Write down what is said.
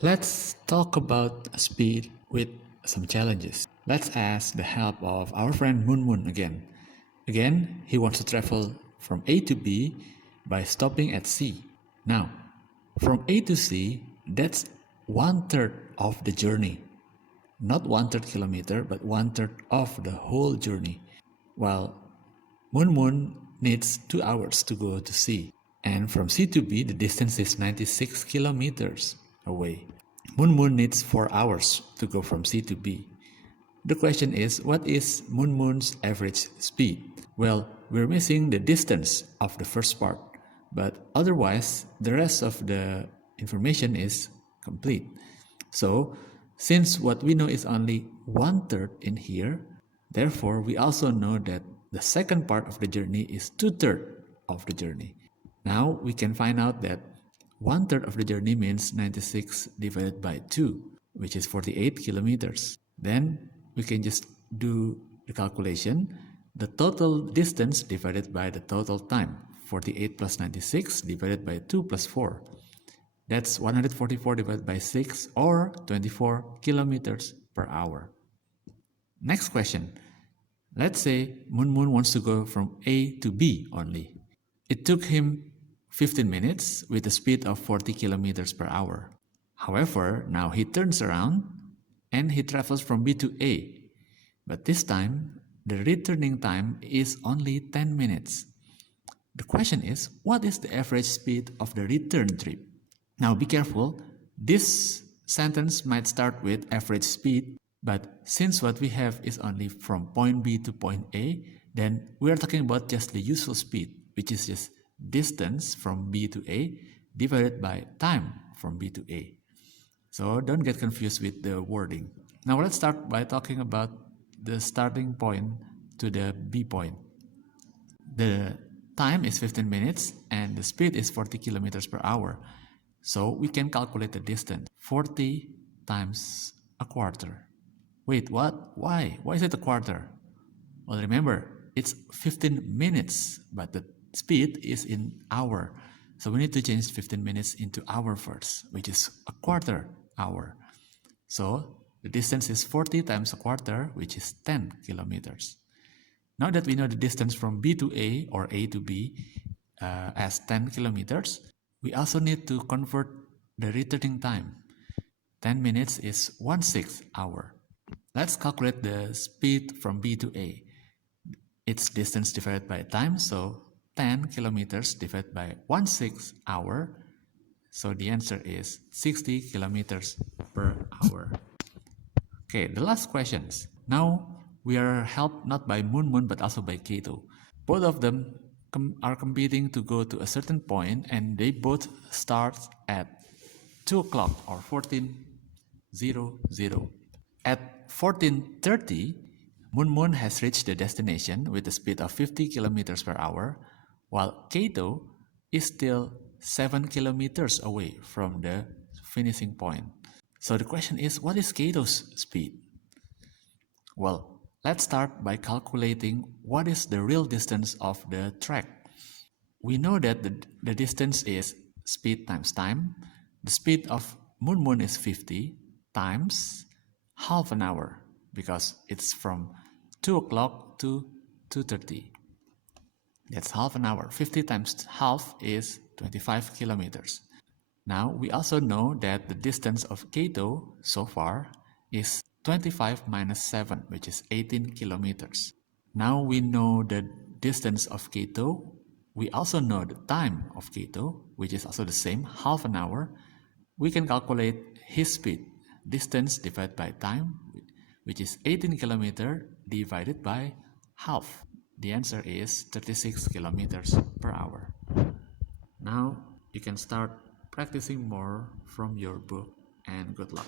Let's talk about speed with some challenges. Let's ask the help of our friend Moon Moon again. Again, he wants to travel from A to B by stopping at C. Now, from A to C, that's 1/3 of the journey. Not 1/3 kilometer, but 1/3 of the whole journey. While Moon Moon needs 2 hours to go to C. And from C to B, the distance is 96 kilometers away. Moon Moon needs 4 hours to go from C to B. The question is, what is Moon Moon's average speed? Well, we're missing the distance of the first part, but otherwise, the rest of the information is complete. So, since what we know is only 1/3 in here, therefore, we also know that the second part of the journey is 2/3 of the journey. Now, we can find out that 1/3 of the journey means 96 divided by 2, which is 48 kilometers. Then we can just do the calculation. The total distance divided by the total time, 48 plus 96 divided by 2 plus 4. That's 144 divided by 6 or 24 kilometers per hour. Next question. Let's say Moon Moon wants to go from A to B only. It took him 15 minutes with a speed of 40 kilometers per hour. However, now he turns around and he travels from B to A. But this time, the returning time is only 10 minutes. The question is, what is the average speed of the return trip? Now be careful, this sentence might start with average speed, but since what we have is only from point B to point A, then we are talking about just the usual speed, which is just distance from B to A divided by time from B to A. So don't get confused with the wording. Now let's start by talking about the starting point to the B point. The time is 15 minutes and the speed is 40 kilometers per hour. So we can calculate the distance. 40 times a quarter. Wait, what? Why? Why is it a quarter? Well, remember, it's 15 minutes, but the speed is in hour. So we need to change 15 minutes into hour first, which is a quarter hour. So the distance is 40 times a quarter, which is 10 kilometers. Now that we know the distance from B to A or A to B as 10 kilometers, we also need to convert the returning time. 10 minutes is 1/6 hour. Let's calculate the speed from B to A. It's distance divided by time, so 10 kilometers divided by 1/6 hour. So the answer is 60 kilometers per hour. Okay, the last questions. Now we are helped not by Moon Moon but also by Kato. Both of them are competing to go to a certain point and they both start at 2 o'clock or 14:00. At 14:30, Moon Moon has reached the destination with a speed of 50 kilometers per hour, while Kato is still 7 kilometers away from the finishing point. So the question is, what is Kato's speed? Well, let's start by calculating what is the real distance of the track. We know that the distance is speed times time. The speed of Moon Moon is 50 times half an hour because it's from 2 o'clock to 2:30. That's half an hour. 50 times half is 25 kilometers. Now, we also know that the distance of Kato so far is 25 minus 7, which is 18 kilometers. Now we know the distance of Kato. We also know the time of Kato, which is also the same, half an hour. We can calculate his speed, distance divided by time, which is 18 kilometers divided by half. The answer is 36 kilometers per hour. Now you can start practicing more from your book, and good luck.